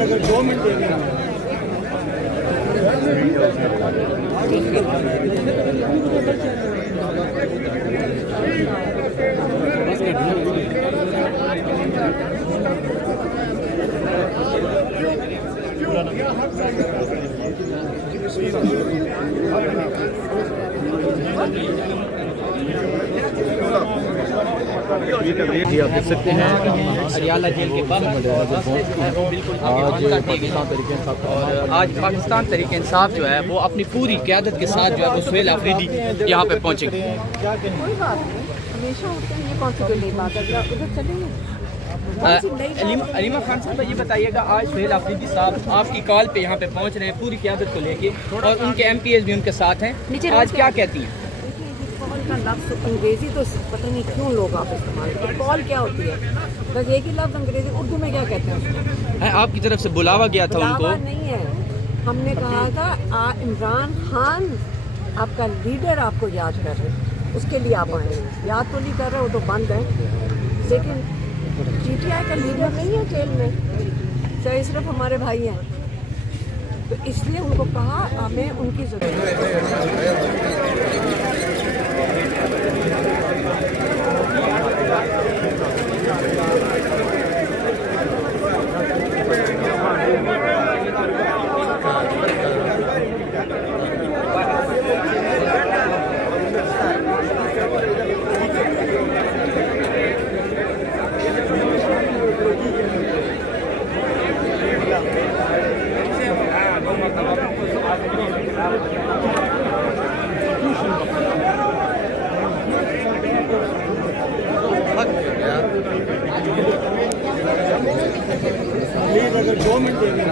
अगर 2 मिनट देंगे जी आप देख सकते हैं अरियाला जेल के बाहर आज पाकिस्तान तहरीक इंसाफ जो है वो अपनी पूरी क़यादत के साथ जो है वो सुहेल आफरीदी यहाँ पे पहुँचेंगे। कोई बात नहीं, हमेशा होते हैं, ये कौन सी बड़ी बात है, उधर चलेंगे। अलीमा खान साहब ये बताइएगा, आज सुहेल आफरीदी साहब आपकी कॉल पे यहाँ पे पहुँच रहे हैं पूरी क़यादत को लेके और उनके MPs भी उनके साथ हैं, आज क्या कहती हैं? कॉल का लफ्ज़ अंग्रेज़ी तो पता नहीं क्यों लोग आप इस्तेमाल करते हैं। कॉल क्या होती है? बस एक ही लफ्ज़ अंग्रेज़ी, उर्दू में क्या कहते हैं उसको? आपकी तरफ से बुलावा गया था उनको? बुलावा नहीं है, हमने कहा था इमरान खान आपका लीडर आपको याद कर रहे हैं, उसके लिए आप आए। याद तो नहीं कर रहे, वो तो बंद है, लेकिन GTI का लीडर नहीं है जेल में, चाहे सिर्फ हमारे भाई हैं, तो इसलिए उनको कहा हमें उनकी ज़रूरत है। अगर 2 मिनट देंगे